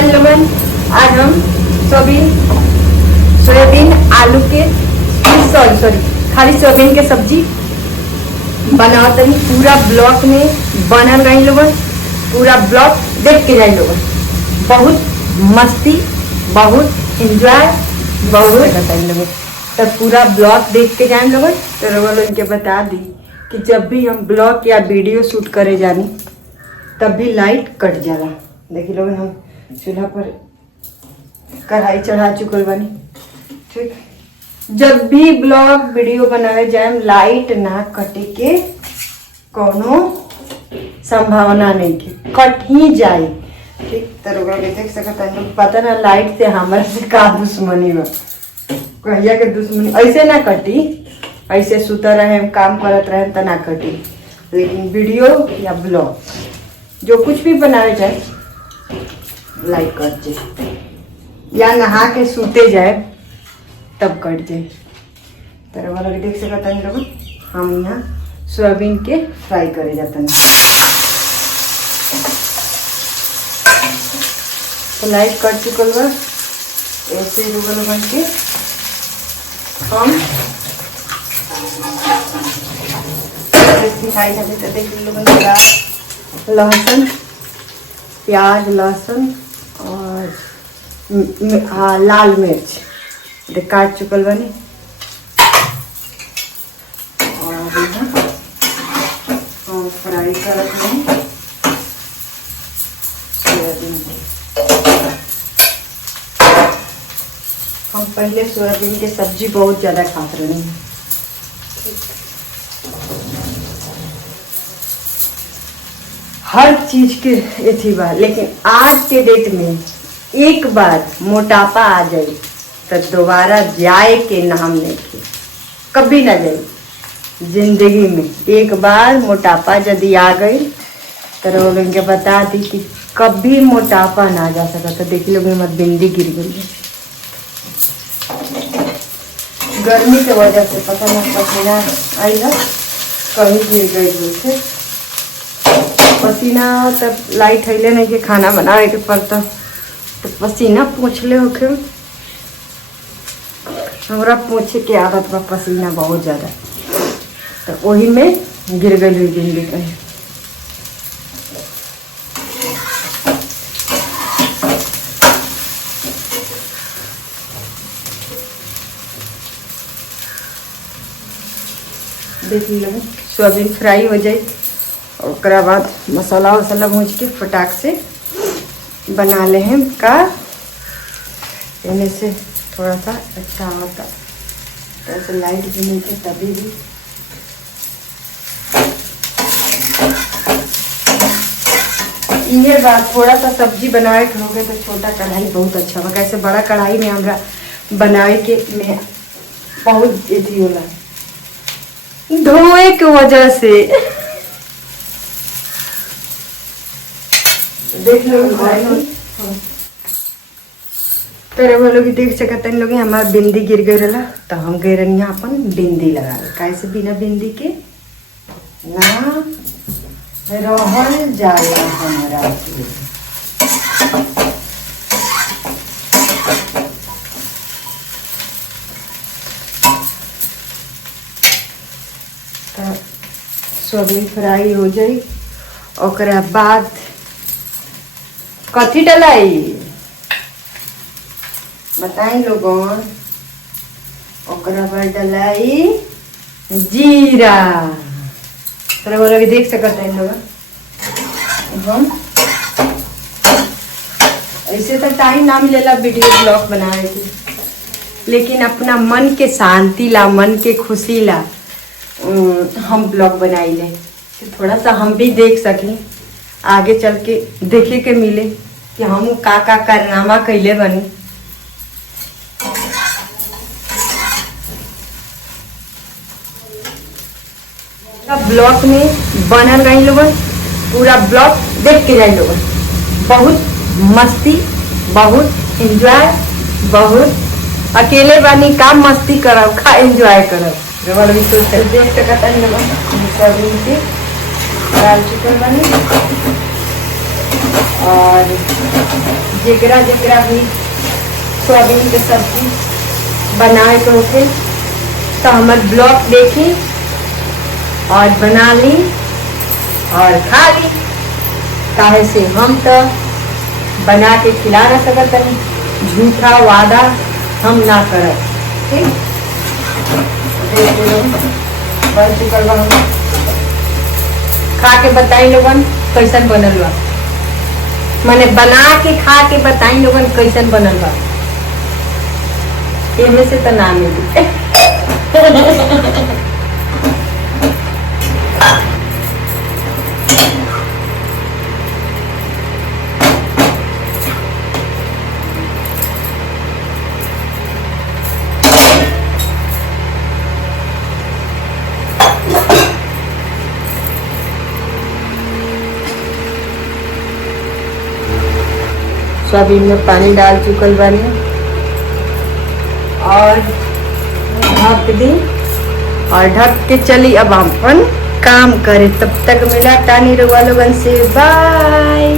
Friend लोगन, आज हम सोयाबीन आलू के सॉरी खाली सोयाबीन के सब्जी बनाओ तनी। पूरा ब्लॉक में बनल रही लोगन, पूरा ब्लॉक देख के जाए लोगन। बहुत मस्ती, बहुत इंजॉय, बहुत बताई लोगन। तब पूरा ब्लॉग देख के जाए लोगन। तो लोगन इनके बता दी कि जब भी हम ब्लॉग या वीडियो शूट करे जानी तब भी लाइट कट जाला। देखिए लोगन, हम चूल्हा पर कढ़ाई चढ़ा चुकल बानी। ठीक, जब भी ब्लॉग वीडियो बनावे जाए लाइट ना कटे के कोनो संभावना नहीं के, कट ही जाए। ठीक, तो देख सकता है, पता ना लाइट से हमारे से का दुश्मनी बा, कहिया के दुश्मनी। ऐसे ना कटी, ऐसे सुता रहे काम करत रहे तो ना कटी, लेकिन वीडियो या ब्लॉग जो कुछ भी बनावे जाए लाइट कट जाए, या नहा के सूते जाए तब कट जाए। तो वाला देख सकता है लोग, हम यहाँ सोयाबीन के फ्राई करे जाते हैं। तो लाइट कट चुकल बा, ऐसे रुगल बन के हम दिखाई जाते। तो देख लोगन, लहसुन, प्याज, लहसुन और लाल मिर्च काट चुकल बनी। और हम फ्राई करत हैं सोयाबीन। हम पहले सोयाबीन के सब्जी बहुत ज़्यादा खाते रहे हैं। हर चीज के एथी बा, लेकिन आज के डेट में एक बार मोटापा आ जाए तो दोबारा जाए के नाम नहीं, कभी ना जाए जिंदगी में। एक बार मोटापा यदि आ गई तो लोग इनके बता दी कि कभी मोटापा ना जा सका। तो देखिए लोग, मत बिंदी गिर गई गर्मी के वजह से, पता ना पसीना आई ना कहीं गिर गई थे पसीना। तब लाइट है नहीं कि खाना बनाए के पड़ता, तो पसीना पोछले होके हमरा पोछे के आदत बा, पसीना बहुत ज़्यादा। तो वही में गिर गई हुई बिंदी कहीं। देख लीजिए, सोयाबीन फ्राई हो जाए और बाद मसाला वसाला भूज के फटाक से बना ले हैं का। इनमें से थोड़ा सा अच्छा होता, तो ऐसे लाइट भी नहीं थे तभी भी। ये बात, थोड़ा सा सब्जी बनाए खाओगे तो छोटा कढ़ाई बहुत अच्छा होगा। कैसे बड़ा कढ़ाई में हमरा बनाए के में बहुत इजी होला, धोए के वजह से। देख लो तेरे वो लोग देख सकते हैं लोग, हमारा बिंदी गिर गई रहा। तो हम गए रही अपन बिंदी लगा, कैसे बिना बिंदी के ना रहल जाला हमारा। तो सोयाबीन फ्राई हो जाए, ओकरा बाद कथी डलाई बताई लोगन। ओकरा बाद डलाई जीरा। तो वो लोग देख सकते हैं लोगन, ऐसे तो टाइम ना मिलेला वीडियो ब्लॉग बनाए के, लेकिन अपना मन के शांति ला, मन के खुशी ला हम ब्लॉग बनाई ले, थोड़ा सा हम भी देख सकें, आगे चल के देखे के मिले कि हम का कारनामा कैले बनी। ब्लॉग में बनल रही लोगन, पूरा ब्लॉग देख के जाए लोगन। बहुत मस्ती, बहुत इंजॉय, बहुत अकेले बानी का मस्ती करब, का इंजॉय करब। देख सकता है लोगन, सोयाबीन के दाल चिकन बनी। और जेकरा जेकरा भी सोयाबीन के सब्जी बनाए के होके तो हमार ब्लॉग देखी और बना ली और खा ली। काहे से हम तो बना के खिला ना सकत नहीं, झूठा वादा हम ना करब। ठीक, बन चुकल बा। खा के बताई लोगन कैसन बनल बा, माने बना के खा के बताई लोगन कैसन बनल बा। एमे से तो ना मिली। सोयाबीन में पानी डाल चुकल बानी और ढक दी और ढक के चली अब हम अपन काम करे। तब तक मिला टानी रउआ लोगन से, बाय।